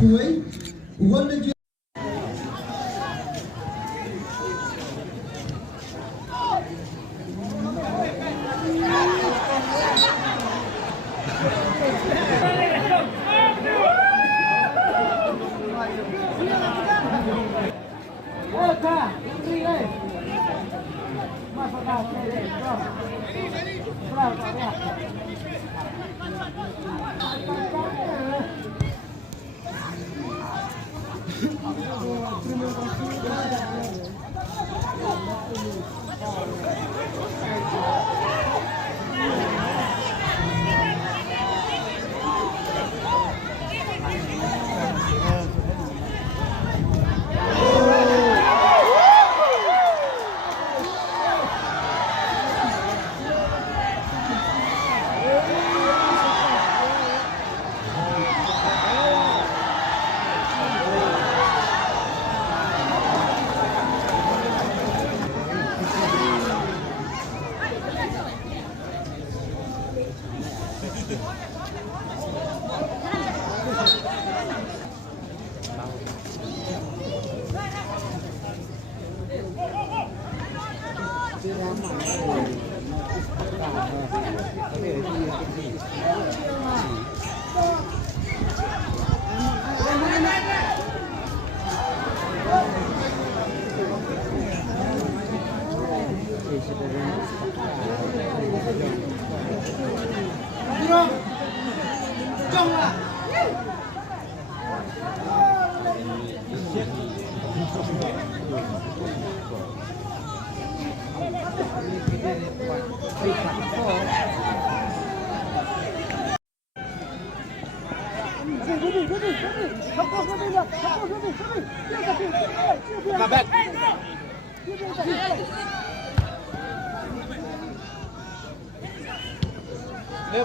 cuối huấn luyện viên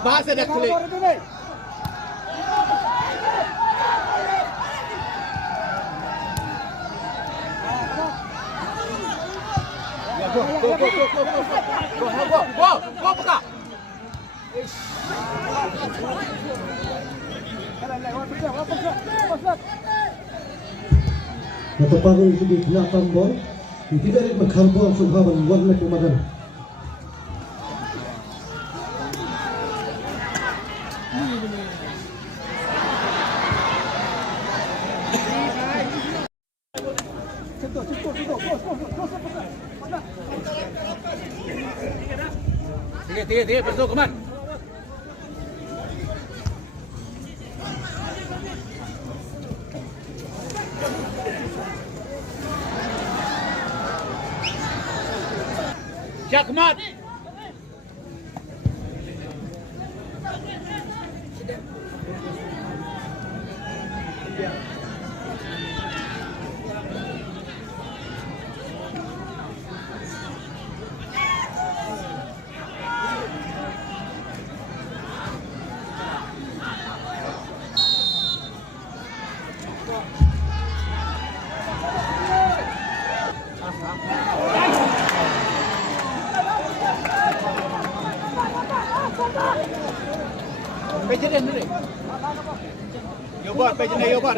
बाहर से देख ले go peka Natapagong ito di tinatambol hindi na rin magkampo ang sughaban wag na kumagan Tiga, masuk, come on. Jakmat. Pejenin dulu. Yobot, pejenin yobot.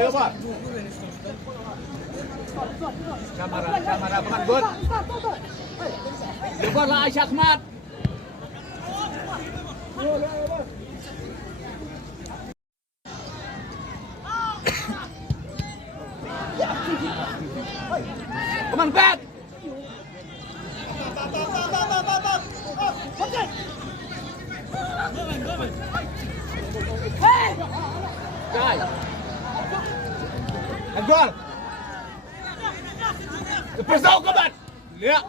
Camara, bukan bot. Yobot lah Aisyah Ahmad. Come on, back. Guy. Agora. Pressão, combat. Yeah.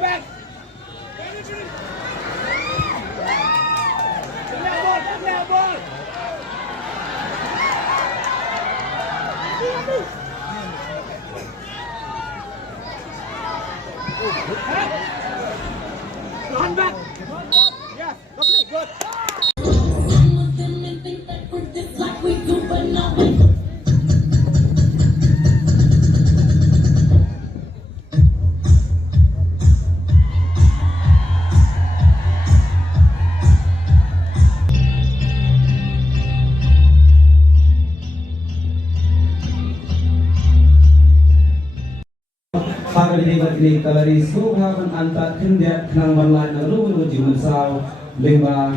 back. Clear ball. Run back. Yes, lovely, good. Para dilibat ini kalari suhaban anta kendia kenang warna na rumun uji mensau lima